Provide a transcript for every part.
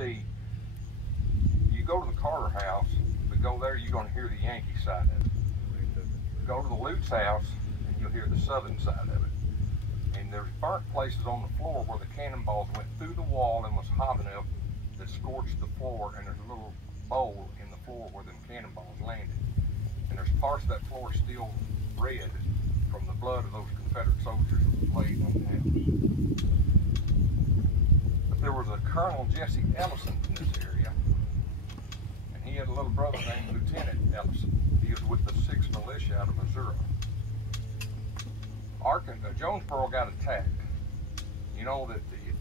see, you go to the Carter house, but go there, you're going to hear the Yankee side of it. Go to the Lutz house, and you'll hear the southern side of it. And there's burnt places on the floor where the cannonballs went through the wall and was hot enough that scorched the floor, and there's a little bowl in the floor where them cannonballs landed. And there's parts of that floor still red from the blood of those Confederate soldiers that was laid on the house. But there was a Colonel Jesse Ellison in this area, and he had a little brother named Lieutenant Ellison. He was with the 6th Militia out of Missouri. Jonesboro got attacked. You know that the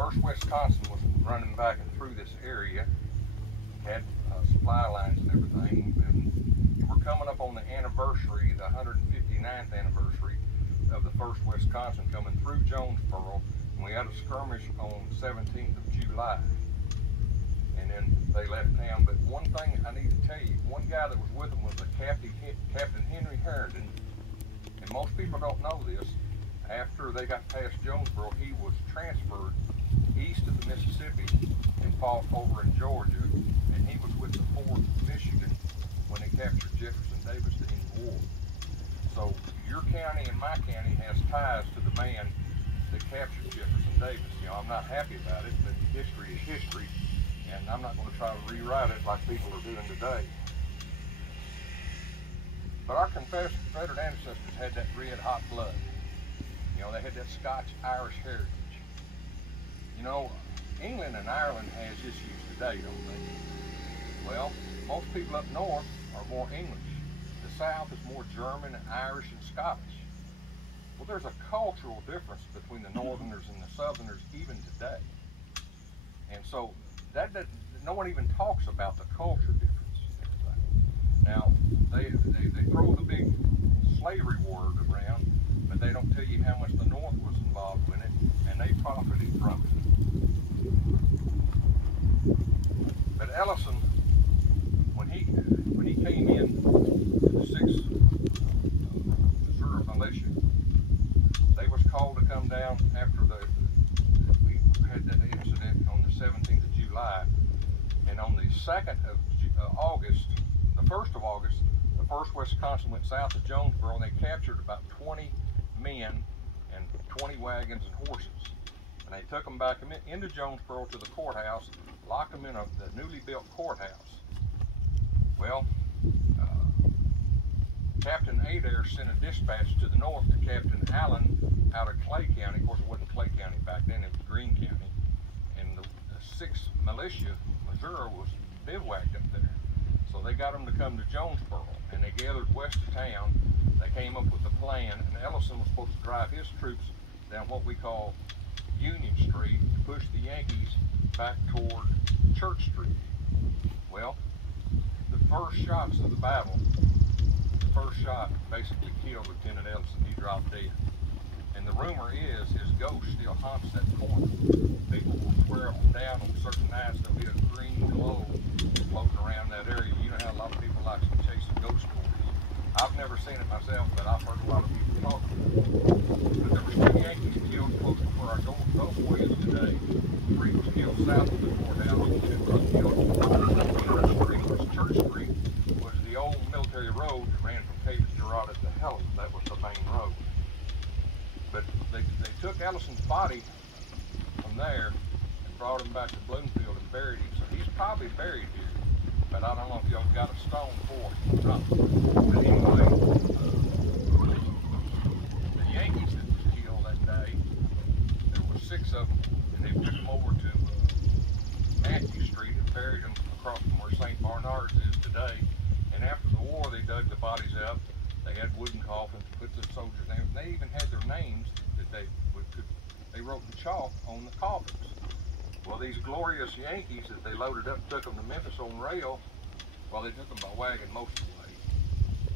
1st Wisconsin was running back and through this area, had supply lines and everything, and we're coming up on the anniversary, the 159th anniversary of the 1st Wisconsin coming through Jonesboro, and we had a skirmish on the 17th of July. And then they left town. But one thing I need to tell you, one guy that was with them was Captain Henry Harrington, and most people don't know this. After they got past Jonesboro, he was transferred east of the Mississippi and fought over in Georgia, and he was with the 4th Michigan when they captured Jefferson Davis to end the war. So your county and my county has ties to the man that captured Jefferson Davis. You know, I'm not happy about it, but history is history, and I'm not going to try to rewrite it like people are doing today. But our Confederate ancestors had that red hot blood. You know, they had that Scotch-Irish heritage. You know, England and Ireland has issues today, don't they? Well, most people up north are more English. The South is more German and Irish and Scottish. Well, there's a cultural difference between the Northerners and the Southerners even today. And so no one even talks about the culture difference. Now, they throw the big slavery word around, but they don't tell you how much the North was involved in it, and they profited from it. But Ellison, when he came in to the 6th Missouri Militia, they was called to come down after we had that incident on the 17th of July, and on the 2nd of August, the 1st of August, the 1st Wisconsin went south of Jonesboro, and they captured about 20 men and 20 wagons and horses. And they took them back into Jonesboro to the courthouse, locked them in the newly built courthouse. Well, Captain Adair sent a dispatch to the north to Captain Allen out of Clay County. Of course, it wasn't Clay County back then, it was Greene County. And the 6th Militia, Missouri, was bivouacked up there. So they got them to come to Jonesboro, and they gathered west of town. They came up with a plan, and Ellison was supposed to drive his troops down what we call Union Street to push the Yankees back toward Church Street. Well, the first shots of the battle, the first shot basically killed Lieutenant Ellison. He dropped dead. And the rumor is his ghost still haunts that corner. People will swear up and down on certain nights there'll be a green glow floating around that area. You know how a lot of people like to chase a ghost stories. I've never seen it myself, but I've heard a lot of people talk about it. But there were 2 Yankees killed close to where our Gulfway is today. 3 was killed south of the courthouse, and 2 was killed on Church Street was the old military road that ran from Cape Girardeau to Helen. That was the main road. But they took Ellison's body from there and brought him back to Bloomfield and buried him. So he's probably buried here. But I don't know if y'all got a stone for him or not. But anyway, the Yankees that was killed that day, there were 6 of them, and they took them over to Matthew Street and buried them across from where St. Bernard's is today. And after the war, they dug the bodies up. They had wooden coffins to put the soldiers' names. They even had their names that they wrote in chalk on the coffins. Well, these glorious Yankees that they loaded up, took them to Memphis on rail. Well, they took them by wagon most of the way.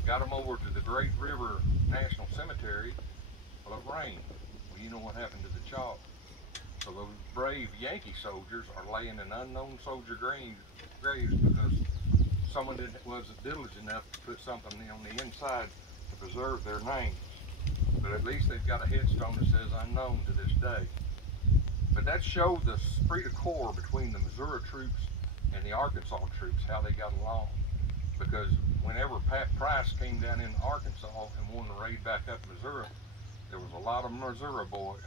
Got them over to the Great River National Cemetery. Well, it rained. Well, you know what happened to the chalk. So those brave Yankee soldiers are laying in unknown soldier graves because someone wasn't diligent enough to put something on the inside to preserve their names. But at least they've got a headstone that says unknown to this day. But that showed the esprit de corps between the Missouri troops and the Arkansas troops, how they got along. Because whenever Pat Price came down into Arkansas and wanted to raid back up Missouri, there was a lot of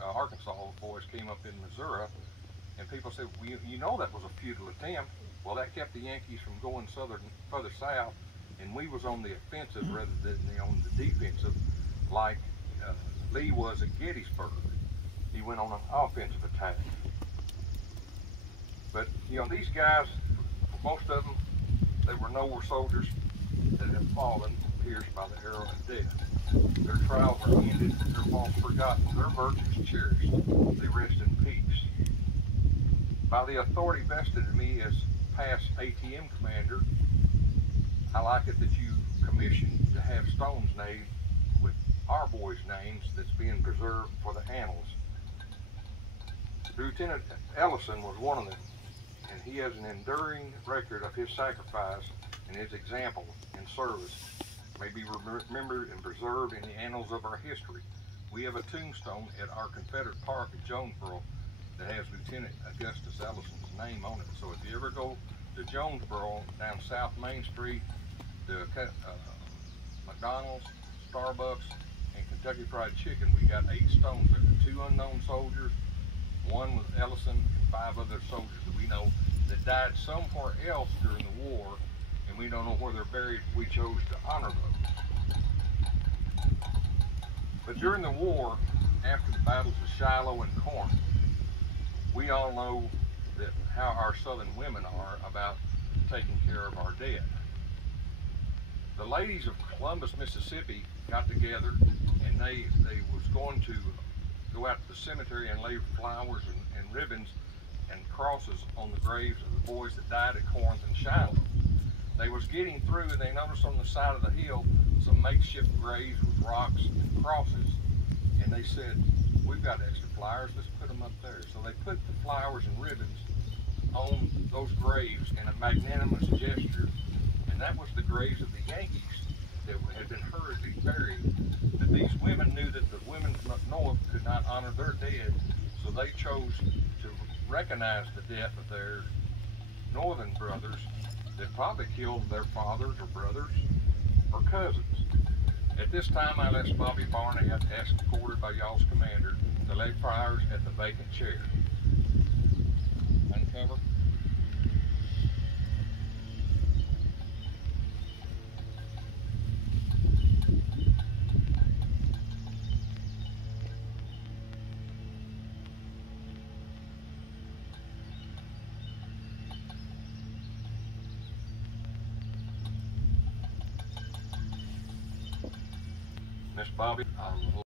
Arkansas boys came up in Missouri, and people said, well, you know that was a futile attempt. Well, that kept the Yankees from going further south, and we was on the offensive rather than on the defensive, like Lee was at Gettysburg. He went on an offensive attack. But you know, these guys, most of them, they were nowhere soldiers that had fallen, pierced by the arrow of death. Their trials were ended, their faults forgotten, their virtues cherished. They rest in peace. By the authority vested in me as past ATM commander, I like it that you commissioned to have stones made with our boys' names that's being preserved for the annals. Lieutenant Ellison was one of them, and he has an enduring record of his sacrifice and his example in service may be remembered and preserved in the annals of our history. We have a tombstone at our Confederate Park at Jonesboro that has Lieutenant Augustus Ellison's name on it. So if you ever go to Jonesboro, down South Main Street, to McDonald's, Starbucks, and Kentucky Fried Chicken, we got 8 stones there. 2 unknown soldiers, 1 with Ellison, and 5 other soldiers that we know that died somewhere else during the war, and we don't know where they're buried. We chose to honor those. But during the war, after the battles of Shiloh and Corinth, we all know that how our southern women are about taking care of our dead. The ladies of Columbus, Mississippi got together, and they was going to go out to the cemetery and lay flowers and ribbons and crosses on the graves of the boys that died at Corinth and Shiloh. They was getting through, and they noticed on the side of the hill some makeshift graves with rocks and crosses, and they said, we've got extra flowers, let's put them up there. So they put the flowers and ribbons on those graves in a magnanimous gesture, and that was the graves of the Yankees that had been hurriedly buried. But these women knew that the women from up north could not honor their dead, so they chose to recognize the death of their northern brothers that probably killed their fathers or brothers or cousins. At this time, I left Bobby Barnett, escorted by y'all's commander, to lay flowers at the vacant chair. Uncover. Miss Bobby,